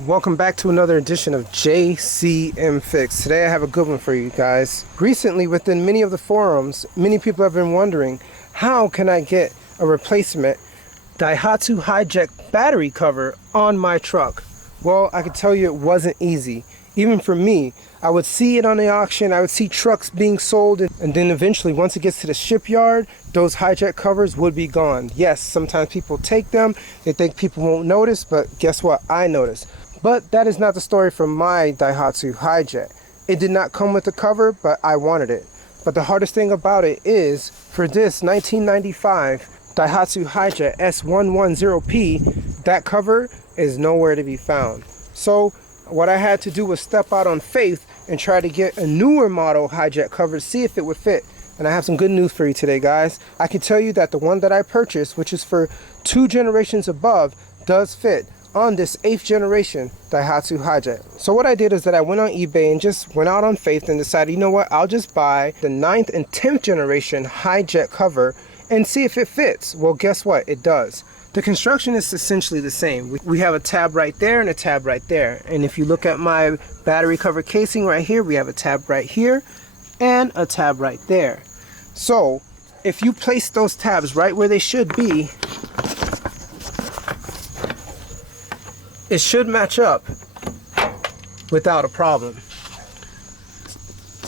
Welcome back to another edition of JCM Fix. Today I have a good one for you guys. Recently, within many of the forums, many people have been wondering, how can I get a replacement Daihatsu Hijet battery cover on my truck? Well, I can tell you it wasn't easy. Even for me, I would see it on the auction, I would see trucks being sold, and then eventually once it gets to the shipyard, those Hijet covers would be gone. Yes, sometimes people take them, they think people won't notice, but guess what? I noticed. But that is not the story for my Daihatsu Hijet. It did not come with the cover, but I wanted it. But the hardest thing about it is, for this 1995 Daihatsu Hijet S110P, that cover is nowhere to be found. So what I had to do was step out on faith and try to get a newer model Hijet cover to see if it would fit. And I have some good news for you today, guys. I can tell you that the one that I purchased, which is for 2 generations above, does fit on this 8th generation Daihatsu Hijet. So what I did is that I went on eBay and just went out on faith and decided, you know what, I'll just buy the 9th and 10th generation Hijet cover and see if it fits. Well, guess what? It does. The construction is essentially the same. We have a tab right there and a tab right there. And if you look at my battery cover casing right here, we have a tab right here and a tab right there. So if you place those tabs right where they should be, it should match up without a problem.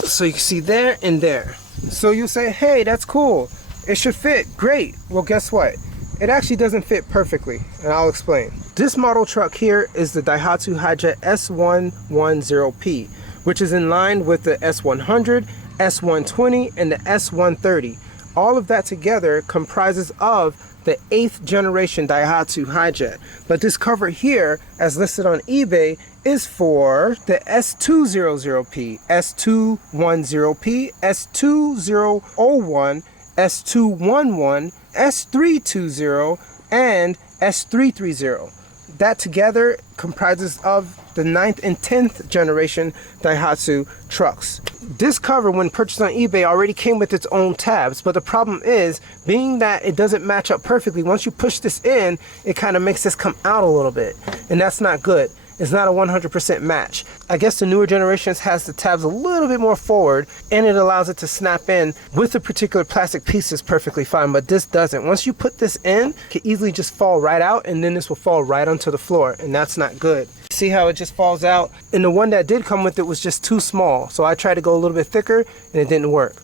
So you can see there and there. So you say, hey, that's cool. It should fit. Great. Well, guess what? It actually doesn't fit perfectly, and I'll explain. This model truck here is the Daihatsu Hijet S110P, which is in line with the S100, S120, and the S130. All of that together comprises of the 8th generation Daihatsu Hijet. But this cover here, as listed on eBay, is for the S200P, S210P, S2001, S211, S320, and S330. That together comprises of the 9th and 10th generation Daihatsu trucks. This cover, when purchased on eBay, already came with its own tabs, but the problem is, being that it doesn't match up perfectly, once you push this in, it kind of makes this come out a little bit, and that's not good. It's not a 100% match. I guess the newer generations has the tabs a little bit more forward, and it allows it to snap in with the particular plastic pieces perfectly fine, but this doesn't. Once you put this in, it can easily just fall right out, and then this will fall right onto the floor, and that's not good. See how it just falls out? And the one that did come with it was just too small, so I tried to go a little bit thicker, and it didn't work.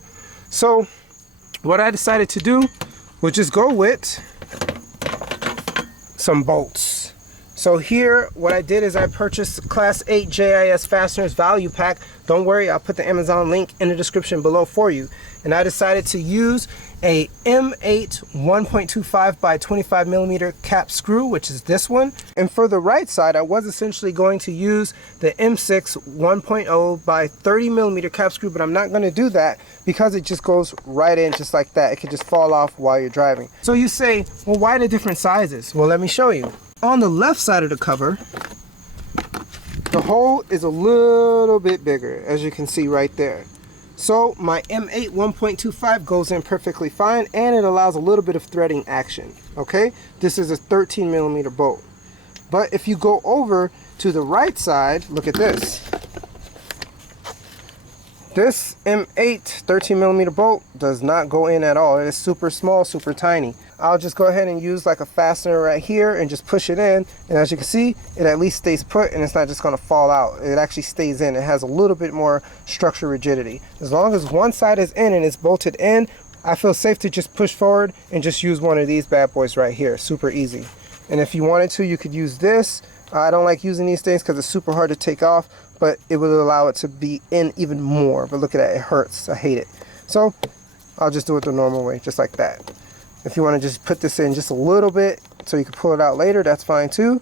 So what I decided to do was just go with some bolts. So here, what I did is I purchased Class 8 JIS Fasteners Value Pack. Don't worry, I'll put the Amazon link in the description below for you. And I decided to use a M8 1.25 by 25 millimeter cap screw, which is this one. And for the right side, I was essentially going to use the M6 1.0 by 30 millimeter cap screw, but I'm not going to do that because it just goes right in just like that. It could just fall off while you're driving. So you say, well, why the different sizes? Well, let me show you. On the left side of the cover, the hole is a little bit bigger, as you can see right there. So my M8 1.25 goes in perfectly fine, and it allows a little bit of threading action. Okay, this is a 13 millimeter bolt. But if you go over to the right side, look at this. This M8 13 millimeter bolt does not go in at all. It is super small, super tiny. I'll just go ahead and use like a fastener right here and just push it in, and as you can see, it at least stays put and it's not just going to fall out. It actually stays in. It has a little bit more structural rigidity. As long as one side is in and it's bolted in, I feel safe to just push forward and just use one of these bad boys right here. Super easy. And if you wanted to, you could use this. I don't like using these things because it's super hard to take off, but it would allow it to be in even more. But look at that, it hurts. I hate it. So I'll just do it the normal way, just like that. If you want to just put this in just a little bit so you can pull it out later, that's fine too.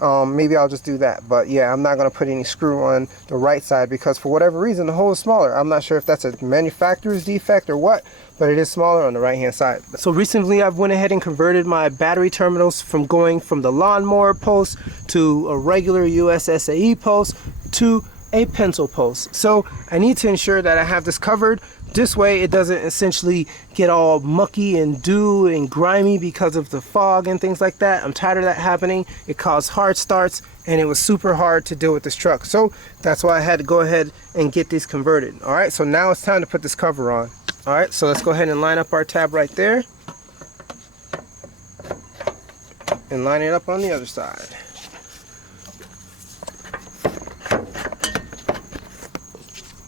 Maybe I'll just do that. But yeah, I'm not going to put any screw on the right side because for whatever reason the hole is smaller. I'm not sure if that's a manufacturer's defect or what, but it is smaller on the right hand side. So recently I've went ahead and converted my battery terminals from going from the lawnmower post to a regular US SAE post to a pencil post. So I need to ensure that I have this covered This way it doesn't essentially get all mucky and dew and grimy because of the fog and things like that. I'm tired of that happening. It caused hard starts and it was super hard to deal with this truck. So that's why I had to go ahead and get these converted. All right, so now it's time to put this cover on. All right, so let's go ahead and line up our tab right there and line it up on the other side.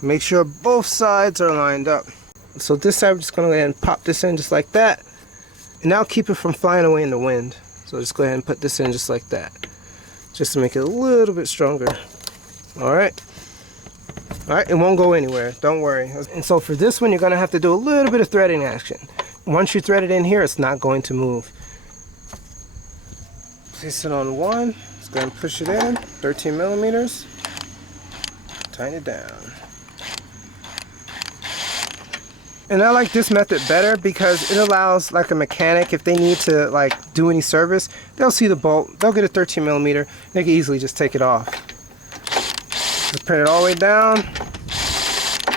Make sure both sides are lined up. So this side, we're just gonna go ahead and pop this in just like that. And now keep it from flying away in the wind. So just go ahead and put this in just like that. Just to make it a little bit stronger. All right. All right, it won't go anywhere, don't worry. And so for this one, you're gonna have to do a little bit of threading action. Once you thread it in here, it's not going to move. Place it on one, let's go ahead and push it in, 13 millimeters. Tighten it down. And I like this method better because it allows like a mechanic, if they need to like do any service, they'll see the bolt, they'll get a 13 millimeter, they can easily just take it off. Just print it all the way down.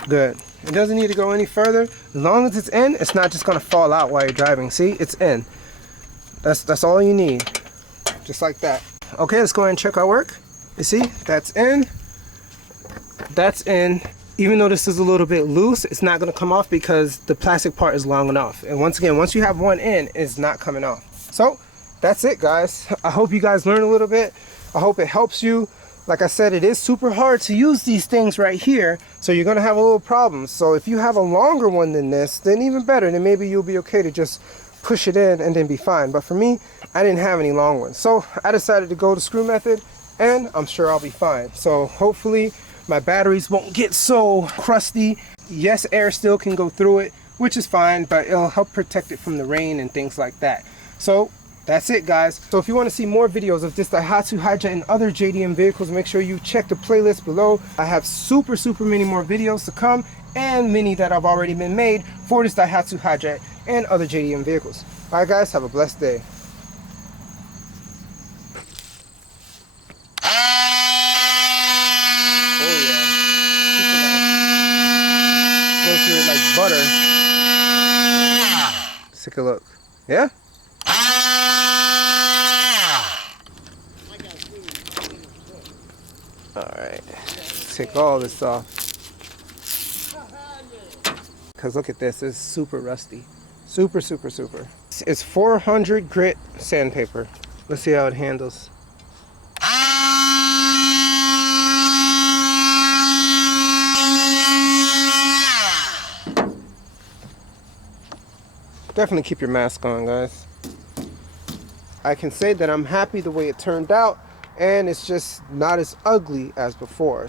Good. It doesn't need to go any further. As long as it's in, it's not just gonna fall out while you're driving. See, it's in. That's all you need. Just like that. Okay, let's go ahead and check our work. You see, that's in. That's in. Even though this is a little bit loose, it's not going to come off because the plastic part is long enough. And once again, once you have one in, it's not coming off. So that's it, guys. I hope you guys learned a little bit. I hope it helps you. Like I said, it is super hard to use these things right here, so you're going to have a little problem. So if you have a longer one than this, then even better. Then maybe you'll be okay to just push it in and then be fine. But for me, I didn't have any long ones. So I decided to go the screw method, and I'm sure I'll be fine. So hopefully my batteries won't get so crusty. Yes, air still can go through it, which is fine, but it'll help protect it from the rain and things like that. So that's it, guys. So if you want to see more videos of this Daihatsu Hijet and other JDM vehicles, make sure you check the playlist below. I have super many more videos to come, and many that have already been made for this Daihatsu Hijet and other JDM vehicles. All right, guys, have a blessed day. Like butter. Let's take a look. Yeah? Alright. Let's take all this off. Because look at this. It's super rusty. Super. It's 400 grit sandpaper. Let's see how it handles. Definitely keep your mask on, guys. I can say that I'm happy the way it turned out, and it's just not as ugly as before.